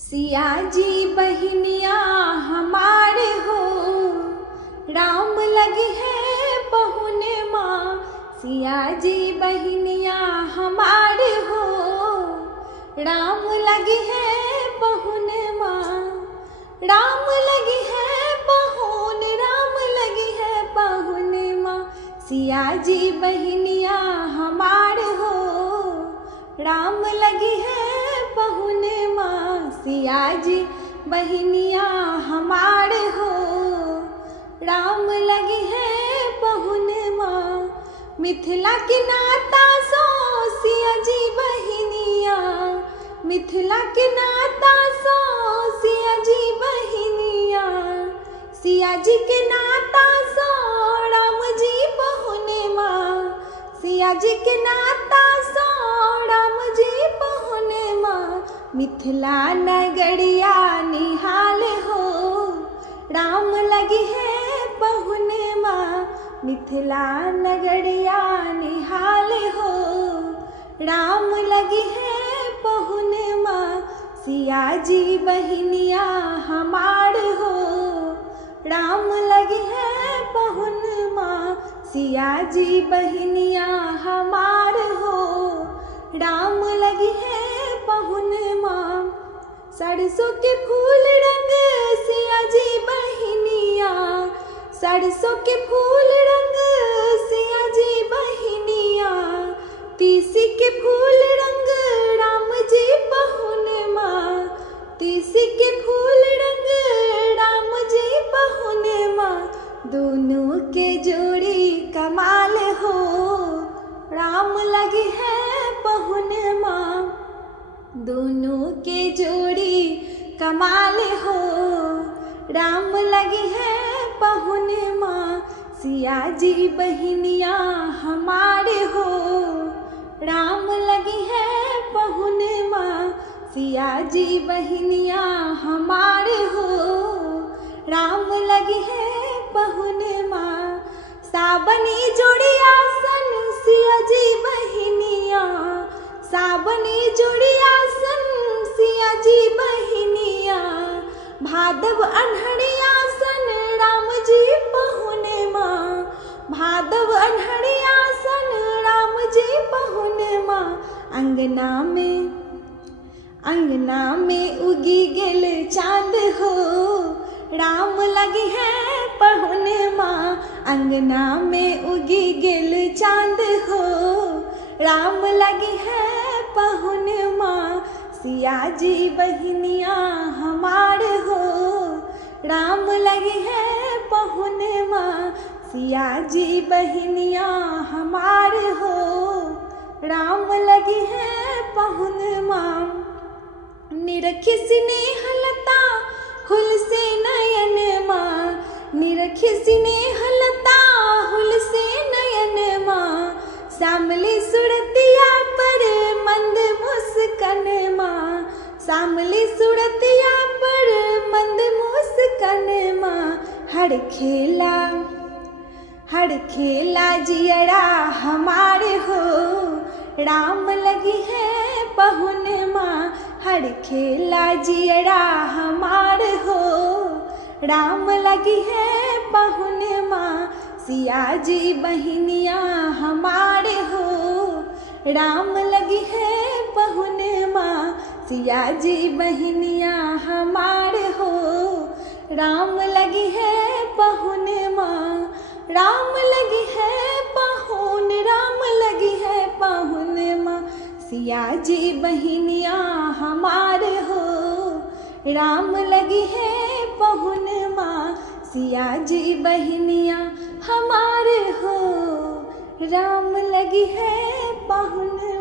सिया जी बहनिया हमारे हो, राम लगी है पहुने माँ। सिया जी बहनिया हमारे हो, राम लगी है पहुने माँ। राम लगी है पहुन, राम लगी है पहुने माँ। सिया जी बहनिया हमारे हो, राम लगी है पहुने माँ। सिया जी बहनिया हमारे हो, राम लगी है पहुने माँ। मिथिला के नाता सो सिया जी बहनिया, मिथिला के नाता सो सिया जी बहनिया। सिया जी के नाता सो राम जी पहुने माँ। सिया जी के नाता सो राम जी पहुने माँ। मिथिला नगरिया निहाल हो, राम लगी है पहुने माँ। मिथिला नगरिया निहाल हो, राम लगी है पहुने माँ। सिया जी बहनिया हमार हो, राम लगी है पहुने माँ। सिया जी बहनिया हमार हो, राम लगी है पहुने माँ। सरसों के फूल रंग सिया जी बहनिया, सरसों के फूल रंग सिया जी बहनिया। तीसी के फूल रंग राम जी पहुने माँ। तीसी के फूल रंग राम जी पहुने माँ। दोनों के जोड़ी कमाल हो, राम लगी है पहुने माँ। दोनों के जोड़ी कमाल हो, राम लगी है पहुने माँ। सिया जी बहनिया हमारे हो, राम लगी है पहुने माँ। सिया जी बहनिया हमारे हो, राम लगी है पहुने माँ। साबनी जोड़िया सन सिया जी बहनिया, साबनी जोड़िया सन सिया जी बहनिया। भादव अन्हरिया सन राम जी पहुने माँ। भादव अन्हरिया सन राम जी पहुने माँ। अंगना में उगी गेल चांद हो, राम लगी है पहुने माँ। अंगना में उगी गेल चांद हो, राम लगी है पहुने माँ। सिया जी बहनिया हमारे हो, राम लगी है पहुने माँ। सिया जी बहनिया हमारे हो, राम लगी है पहुने माँ। निरखी स्नेह लता हुल से नयन माँ। निरखी स्नेह लता हुल से नयन माँ। सामली सुरतिया पर मंद मुस्कान माँ। सामली सुरतिया पर मंद मुस्कान माँ। हर खेला जियरा हमारे हो, राम लगी है पहुने माँ। हर खेला जियरा हमारे हो, राम लगी है पहुने माँ। सिया जी बहनिया हमारे हो, राम लगी है पहुने माँ। सिया जी बहनिया हमारे हो, राम लगी है पहुने माँ। राम लगी है पहुन, राम लगी है पहुने माँ। सिया जी बहनिया हमारे हो, राम लगी है पहुने माँ। सिया जी बहनिया हमारे हो, राम लगी है पहुने